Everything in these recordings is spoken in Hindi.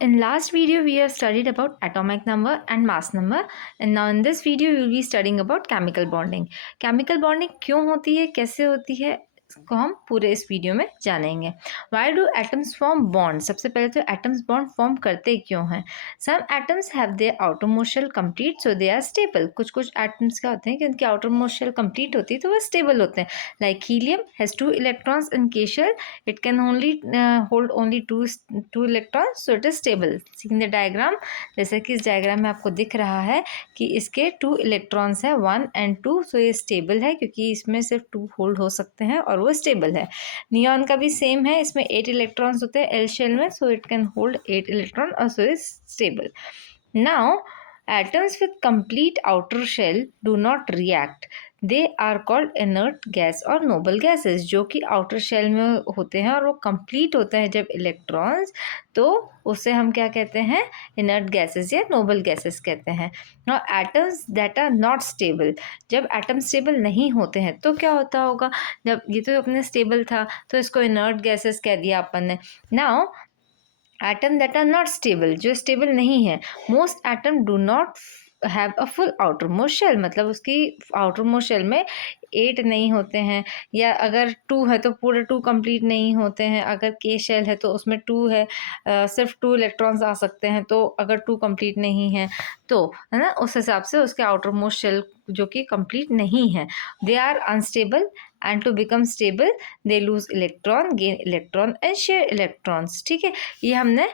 In last video, we have studied about atomic number and mass number, and now in this video, we will be studying about chemical bonding. Chemical bonding क्यों होती है, कैसे होती है, इसको हम पूरे इस वीडियो में जानेंगे. Why do atoms form bonds? सबसे पहले तो atoms bond form करते क्यों हैं? Some atoms have their outermost shell complete, so they are stable. कुछ कुछ atoms क्या होते हैं कि उनकी outermost shell complete होती है तो वो stable होते हैं. Like helium has 2 electrons in K shell, it can only hold only two electrons, so it is stable. See in the diagram, जैसे कि इस डायग्राम में आपको दिख रहा है कि इसके 2 इलेक्ट्रॉन्स हैं 1 and 2, सो ये स्टेबल है क्योंकि इसमें सिर्फ 2 होल्ड हो सकते हैं और वो स्टेबल है. नियॉन का भी सेम है, इसमें 8 इलेक्ट्रॉन्स होते हैं एल शेल में, so it can hold 8 electron और so is stable. Now atoms with complete outer shell do not react. They are called inert gas और noble gases, जो कि outer shell में होते हैं और वो complete होते हैं जब electrons, तो उसे हम क्या कहते हैं, inert gases या noble gases कहते हैं. Now atoms that are not stable, जब atom stable नहीं होते हैं तो क्या होता होगा, जब ये तो अपने stable था तो इसको inert gases कह दिया अपन ने. Now atom that are not stable, जो स्टेबल नहीं है, most atom do not have a full outer most shell, मतलब उसकी आउटर मोस्ट शेल में 8 नहीं होते हैं, या अगर 2 है तो पूरे 2 कंप्लीट नहीं होते हैं. अगर के शेल है तो उसमें 2 है, सिर्फ 2 इलेक्ट्रॉन्स आ सकते हैं, तो अगर 2 कंप्लीट नहीं है तो है ना, उस हिसाब से उसके आउटर मोस्ट शेल जो कि कंप्लीट नहीं है. They are unstable and to become stable they lose electron, gain electron and share electrons. ठीक है, ये हमने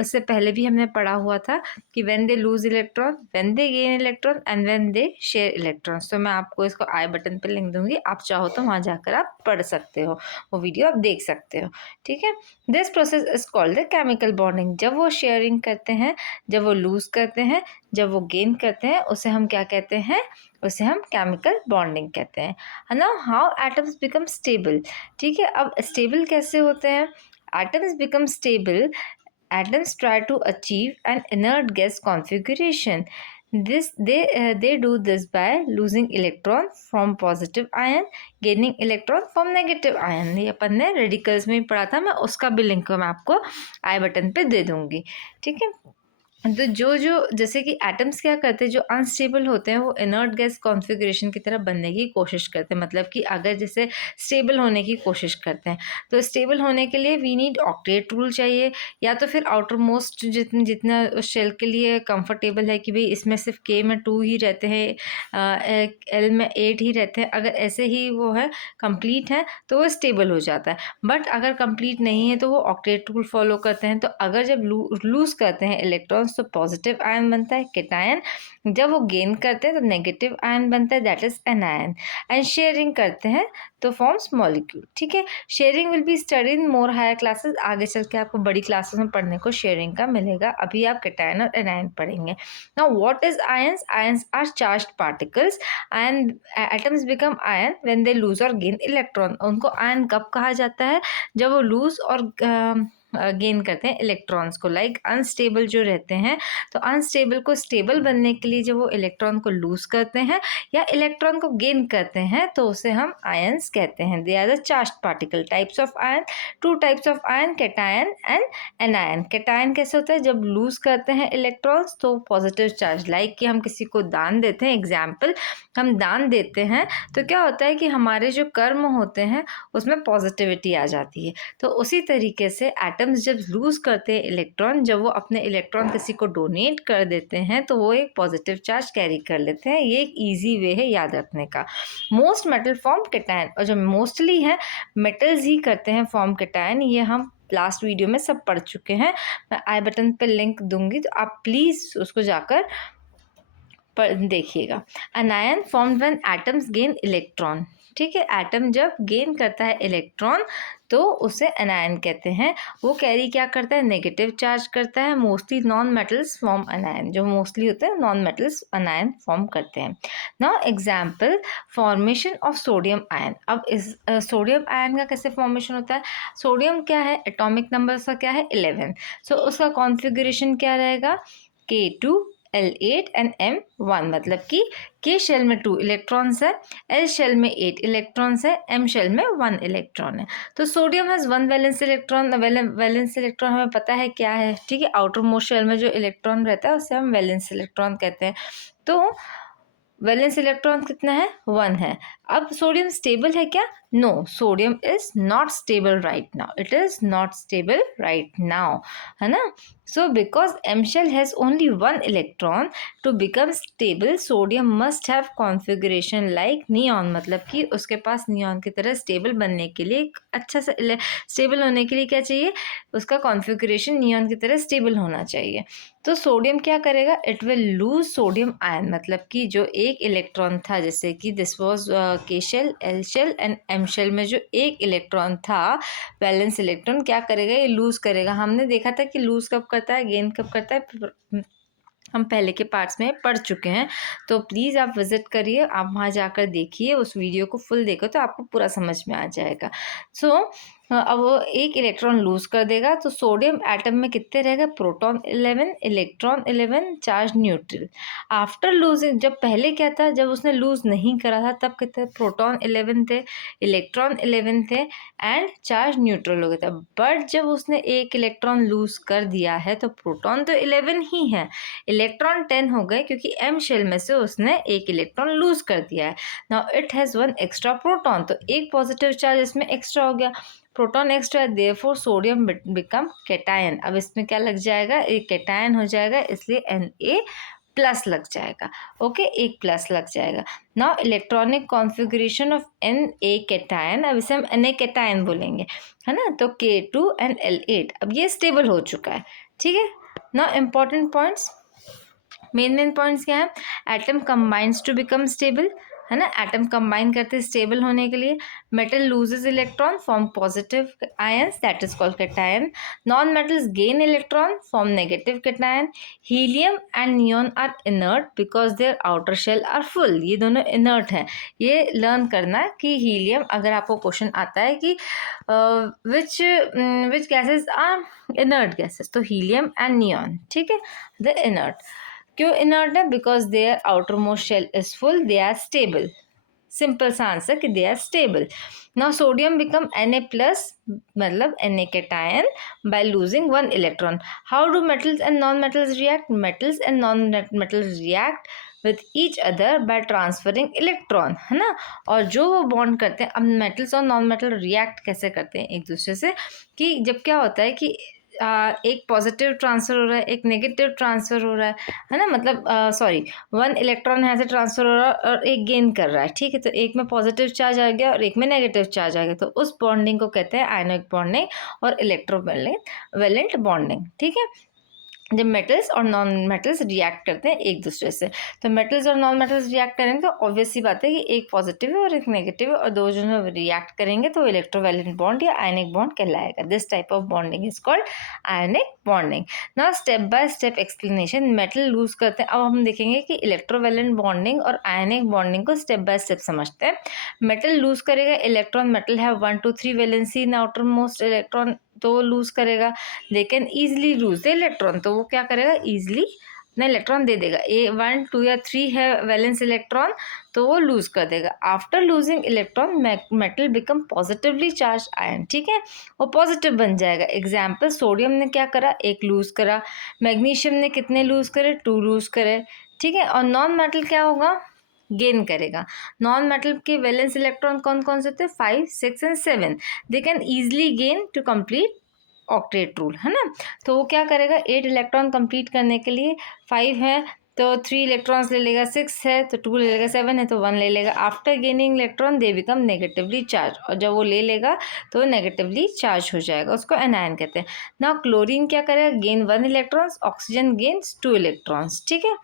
इससे पहले भी हमने पढ़ा हुआ था कि when they lose electron, when they gain electron and when they share electrons. तो मैं आपको इसको आई बटन पर लिंक दूंगी, आप चाहो तो वहाँ जाकर आप पढ़ सकते हो, वो वीडियो आप देख सकते हो. ठीक है, this process is called the chemical bonding. जब वो शेयरिंग करते हैं, जब वो लूज करते हैं, जब वो गेन करते हैं, उसे हम क्या कहते हैं, उसे हम केमिकल बॉन्डिंग कहते हैं. Now how atoms become stable. ठीक है, अब स्टेबल कैसे होते हैं, atoms become stable, atoms try to achieve an inert gas configuration. They do this by losing electron from positive ion, gaining electron from negative ion. ये अपन ने रेडिकल्स में पढ़ा था, मैं उसका भी लिंक मैं आपको आई बटन पे दे दूंगी. ठीक है, तो जो जैसे कि एटम्स क्या करते हैं, जो अनस्टेबल होते हैं वो इनर्ट गैस कॉन्फ़िगरेशन की तरह बनने की कोशिश करते हैं. मतलब कि अगर जैसे स्टेबल होने की कोशिश करते हैं तो स्टेबल होने के लिए वी नीड ऑक्टेट रूल चाहिए, या तो फिर आउटर मोस्ट जितना उस शेल के लिए कंफर्टेबल है कि भाई इसमें सिर्फ के में 2 ही रहते हैं, एल में 8 ही रहते हैं. अगर ऐसे ही वो है कंप्लीट है तो वो स्टेबल हो जाता है. बट अगर कंप्लीट नहीं है तो वो ऑक्टेट रूल फॉलो करते हैं. तो अगर जब लूज करते हैं इलेक्ट्रॉन्स तो पॉजिटिव आयन बनता है केटायन, जब वो गेन करते हैं तो नेगेटिव आयन बनता है, that is anion. And sharing करते हैं तो फॉर्म्स मॉलिक्यूल. ठीक है, sharing will be study in more higher classes. आगे चल के आपको बड़ी क्लासेस में पढ़ने को शेयरिंग का मिलेगा, अभी आप केटायन और एनायन पढ़ेंगे. Now what is ions. Ions are charged particles and atoms become ion when they lose और गेन इलेक्ट्रॉन. उनको आयन कब कहा जाता है, जब वो लूज और गेन करते हैं इलेक्ट्रॉन्स को. लाइक अनस्टेबल जो रहते हैं, तो अनस्टेबल को स्टेबल बनने के लिए जब वो इलेक्ट्रॉन को लूज करते हैं या इलेक्ट्रॉन को गेन करते हैं तो उसे हम आयंस कहते हैं. They are the charged particle. Types of ion, 2 types of ion, cation and anion. Cation कैसे होता है, जब लूज करते हैं इलेक्ट्रॉन्स तो पॉजिटिव चार्ज. लाइक कि हम किसी को दान देते हैं, एग्जाम्पल हम दान देते हैं तो क्या होता है कि हमारे जो कर्म होते हैं उसमें पॉजिटिविटी आ जाती है. तो उसी तरीके से एटम्स जब लूज करते हैं इलेक्ट्रॉन, जब वो अपने इलेक्ट्रॉन किसी को डोनेट कर देते हैं तो वो एक पॉजिटिव चार्ज कैरी कर लेते हैं. ये एक ईजी वे है याद रखने का. मोस्ट मेटल फॉर्म केटायन, और जो मोस्टली है मेटल्स ही करते हैं फॉर्म केटायन. ये हम लास्ट वीडियो में सब पढ़ चुके हैं, मैं आई बटन पे लिंक दूंगी तो आप प्लीज़ उसको जाकर पर देखिएगा. अनायन form when atoms gain electron. ठीक है, एटम जब गेन करता है इलेक्ट्रॉन तो उसे अनायन कहते हैं. वो कैरी क्या करता है, नेगेटिव चार्ज करता है. मोस्टली नॉन मेटल्स फॉर्म अनायन, जो मोस्टली होते हैं नॉन मेटल्स अनायन फॉर्म करते हैं. Now example, formation of sodium ion. अब इस सोडियम आयन का कैसे फॉर्मेशन होता है. सोडियम क्या है, एटॉमिक नंबर उसका क्या है 11, सो उसका कॉन्फ़िगरेशन क्या रहेगा K2 L8 एंड M1, मतलब कि K शेल में 2 इलेक्ट्रॉन्स है, L शेल में 8 इलेक्ट्रॉन्स है, M शेल में 1 इलेक्ट्रॉन है। तो sodium has 1 valence electron. Valence electron हमें पता है क्या है, ठीक है, आउटर मोस्ट शेल में जो इलेक्ट्रॉन रहता है उसे हम वैलेंस इलेक्ट्रॉन कहते हैं। तो वैलेंस इलेक्ट्रॉन कितना है, 1 है। अब सोडियम स्टेबल है क्या? No, sodium is not stable right now, it is not stable right now, है ना। So because M shell has only 1 electron, to become stable sodium must have configuration like neon, मतलब कि उसके पास नियॉन की तरह स्टेबल बनने के लिए, अच्छा से स्टेबल होने के लिए क्या चाहिए, उसका कॉन्फ़िगरेशन नियॉन की तरह स्टेबल होना चाहिए। तो सोडियम क्या करेगा, it will lose sodium ion, मतलब कि जो एक इलेक्ट्रॉन था, जैसे कि this was K shell, L shell and M shell में जो एक इलेक्ट्रॉन था, वैलेंस इलेक्ट्रॉन, क्या करेगा, ये लूज करेगा। हमने देखा था कि लूज कब करता है, गेन कब करता है, हम पहले के पार्ट्स में पढ़ चुके हैं। तो प्लीज़ आप विज़िट करिए, आप वहाँ जाकर देखिए, उस वीडियो को फुल देखो तो आपको पूरा समझ में आ जाएगा। सो अब वो एक इलेक्ट्रॉन लूज़ कर देगा, तो सोडियम एटम में कितने रहेगा, proton 11 electron 11 charge neutral. After losing, जब पहले क्या था, जब उसने लूज़ नहीं करा था तब कितने, प्रोटॉन 11 थे, इलेक्ट्रॉन 11 थे एंड चार्ज न्यूट्रल हो गया था। बट जब उसने एक इलेक्ट्रॉन लूज़ कर दिया है तो प्रोटॉन तो 11 ही है, इलेक्ट्रॉन 10 हो गए, क्योंकि एम शेल में से उसने एक इलेक्ट्रॉन लूज कर दिया है। Now it has 1 extra proton, तो एक पॉजिटिव चार्ज इसमें एक्स्ट्रा हो गया, प्रोटॉन एक्स्ट्रा है, देयरफॉर सोडियम बिकम कैटायन। अब इसमें क्या लग जाएगा, एक कैटायन हो जाएगा, इसलिए Na प्लस लग जाएगा। ओके, एक प्लस लग जाएगा। Now electronic configuration of Na cation, अब इसे हम Na कैटायन बोलेंगे, है ना। तो K2 एंड L8, अब ये स्टेबल हो चुका है, ठीक है। Now important points, main points क्या है, atom combines to become stable, है ना, एटम कंबाइन करते हैं स्टेबल होने के लिए। Metal loses electron, form positive ions, that is called cation. Non metals gain electron, form negative cation. Helium and neon are inert because their outer shell are full, ये दोनों इनर्ट हैं। ये लर्न करना कि हीलियम, अगर आपको क्वेश्चन आता है कि which gases are inert gases, तो हीलियम एंड नियॉन, ठीक है, द इनर्ट। क्यों इनर्ट है, because their outer most shell is full, they are stable, simple सा आंसर कि they are stable. Now sodium become Na plus, मतलब Na cation, by losing 1 electron. How do metals and non metals react, metals and non metals react with each other by transferring electron, है ना। और जो वो बॉन्ड करते हैं, अब मेटल्स और नॉन मेटल रिएक्ट कैसे करते हैं एक दूसरे से, कि जब क्या होता है कि एक पॉजिटिव ट्रांसफ़र हो रहा है, एक नेगेटिव ट्रांसफ़र हो रहा है ना, मतलब 1 इलेक्ट्रॉन यहाँ से ट्रांसफ़र हो रहा है और एक गेन कर रहा है, ठीक है। तो एक में पॉजिटिव चार्ज आ गया और एक में नेगेटिव चार्ज आ गया, तो उस बॉन्डिंग को कहते हैं आयनिक बॉन्डिंग और इलेक्ट्रोवैलेंट बॉन्डिंग, ठीक है, जब मेटल्स और नॉन मेटल्स रिएक्ट करते हैं एक दूसरे से। तो मेटल्स और नॉन मेटल्स रिएक्ट करेंगे तो ऑब्वियस सी बात है कि एक पॉजिटिव है और एक नेगेटिव है, और दो जो रिएक्ट करेंगे तो इलेक्ट्रोवैलेंट बॉन्ड या आयनिक बॉन्ड कहलाएगा। This type of bonding is called ionic bonding. Now step by step explanation, metal lose करते हैं। अब हम देखेंगे कि इलेक्ट्रोवैलेंट बॉन्डिंग और आयनिक बॉन्डिंग को स्टेप बाय स्टेप समझते हैं। मेटल लूज करेगा इलेक्ट्रॉन, मेटल है 1 to 3 valency in outer most electron, तो वो लूज करेगा। They can easily lose the electron, तो वो क्या करेगा, ईजिली अपना इलेक्ट्रॉन दे देगा। 1 2 या 3 है वैलेंस इलेक्ट्रॉन, तो वो लूज कर देगा। After losing electron metal become positively charge ion, ठीक है, वो पॉजिटिव बन जाएगा। एग्जाम्पल, सोडियम ने क्या करा, 1 लूज करा, मैग्नीशियम ने कितने लूज करे, 2 लूज करे, ठीक है। और नॉन मेटल क्या होगा, गेन करेगा। नॉन मेटल के वैलेंस इलेक्ट्रॉन कौन कौन से थे, 5 6 and 7, they can easily gain to complete octet rule, है ना। तो वो क्या करेगा, 8 इलेक्ट्रॉन कंप्लीट करने के लिए 5 है तो 3 इलेक्ट्रॉन्स ले लेगा, 6 है तो 2 ले लेगा, 7 है तो 1 ले लेगा। After gaining electron they become negatively charge, और जब वो ले लेगा तो नेगेटिवली चार्ज हो जाएगा, उसको एनायन कहते हैं। ना क्लोरीन क्या करेगा, gain 1 electrons, oxygen gains 2 electrons, ठीक है।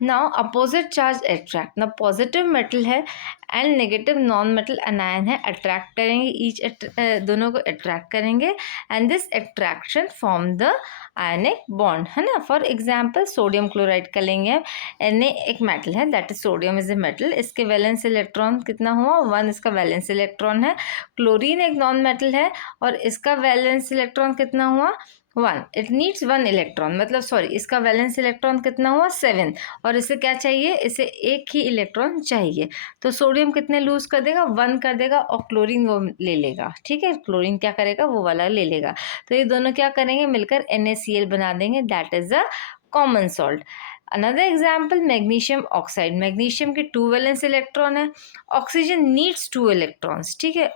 नाउ अपोजिट चार्ज अट्रैक्ट, ना पॉजिटिव मेटल है and negative non metal anion है अट्रैक्ट करेंगे, दोनों को अट्रैक्ट करेंगे and this attraction form the ionic bond, है ना। फॉर एग्जाम्पल सोडियम क्लोराइड का लेंगे, Na एक मेटल है, that is sodium is a metal, इसके वैलेंस इलेक्ट्रॉन कितना हुआ 1, इसका वैलेंस इलेक्ट्रॉन है। क्लोरीन एक नॉन मेटल है और इसका वैलेंस इलेक्ट्रॉन कितना हुआ 1, इट नीड्स 1 इलेक्ट्रॉन, मतलब सॉरी इसका वैलेंस इलेक्ट्रॉन कितना हुआ 7 और इसे क्या चाहिए, इसे एक ही इलेक्ट्रॉन चाहिए। तो सोडियम कितने लूज कर देगा 1 कर देगा और क्लोरीन वो ले लेगा, ठीक है, क्लोरीन क्या करेगा वो वाला ले लेगा। तो ये दोनों क्या करेंगे मिलकर NaCl बना देंगे, that is a common salt. Another example magnesium oxide, magnesium के 2 वैलेंस इलेक्ट्रॉन है, ऑक्सीजन नीड्स 2 इलेक्ट्रॉन्स, ठीक है,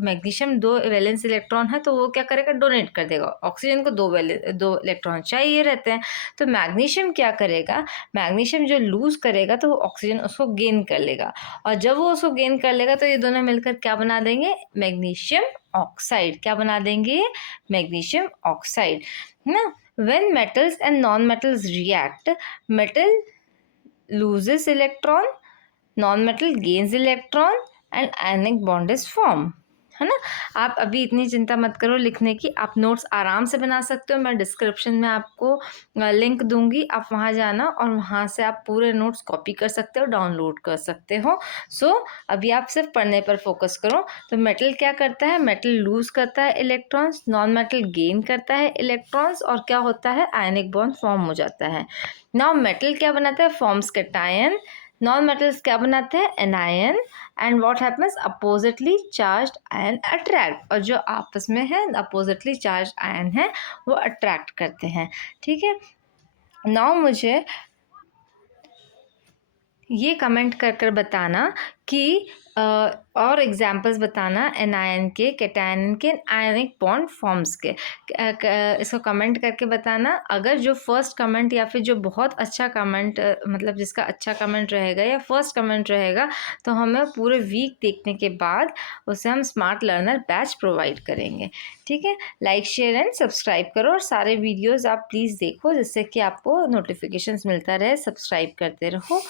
मैग्नीशियम 2 वैलेंस इलेक्ट्रॉन है तो वो क्या करेगा डोनेट कर देगा, ऑक्सीजन को 2 इलेक्ट्रॉन चाहिए रहते हैं। तो मैग्नीशियम क्या करेगा, मैग्नीशियम जो लूज करेगा तो वो ऑक्सीजन उसको गेन कर लेगा और जब वो उसको गेन कर लेगा तो ये दोनों मिलकर क्या बना देंगे मैग्नीशियम ऑक्साइड, क्या बना देंगे मैग्नीशियम ऑक्साइड, है ना। When metals and non-metals react, metal loses electron, non-metal gains electron and ionic bond is formed, है ना। आप अभी इतनी चिंता मत करो लिखने की, आप नोट्स आराम से बना सकते हो, मैं डिस्क्रिप्शन में आपको लिंक दूंगी, आप वहाँ जाना और वहाँ से आप पूरे नोट्स कॉपी कर सकते हो, डाउनलोड कर सकते हो। सो अभी आप सिर्फ पढ़ने पर फोकस करो। तो मेटल क्या करता है, मेटल लूज करता है इलेक्ट्रॉन्स, नॉन मेटल गेन करता है इलेक्ट्रॉन्स और क्या होता है आयनिक बॉन्ड फॉर्म हो जाता है। नाउ मेटल क्या बनाता है फॉर्म्स कैटायन, नॉन मेटल्स क्या बनाते हैं anion and what happens oppositely charged ion attract, और जो आपस में है अपोजिटली चार्ज आयन है वो अट्रैक्ट करते हैं, ठीक है। नाउ मुझे ये कमेंट कर कर बताना कि और एग्जाम्पल्स बताना एनायन के कैटायन के आयनिक बॉन्ड फॉर्म्स के, इसको कमेंट करके बताना। अगर जो फर्स्ट कमेंट या फिर जो बहुत अच्छा कमेंट मतलब जिसका अच्छा कमेंट रहेगा या फर्स्ट कमेंट रहेगा तो हमें पूरे वीक देखने के बाद उसे हम स्मार्ट लर्नर बैच प्रोवाइड करेंगे, ठीक है। लाइक शेयर एंड सब्सक्राइब करो और सारे वीडियोज़ आप प्लीज़ देखो जिससे कि आपको नोटिफिकेशंस मिलता रहे, सब्सक्राइब करते रहो।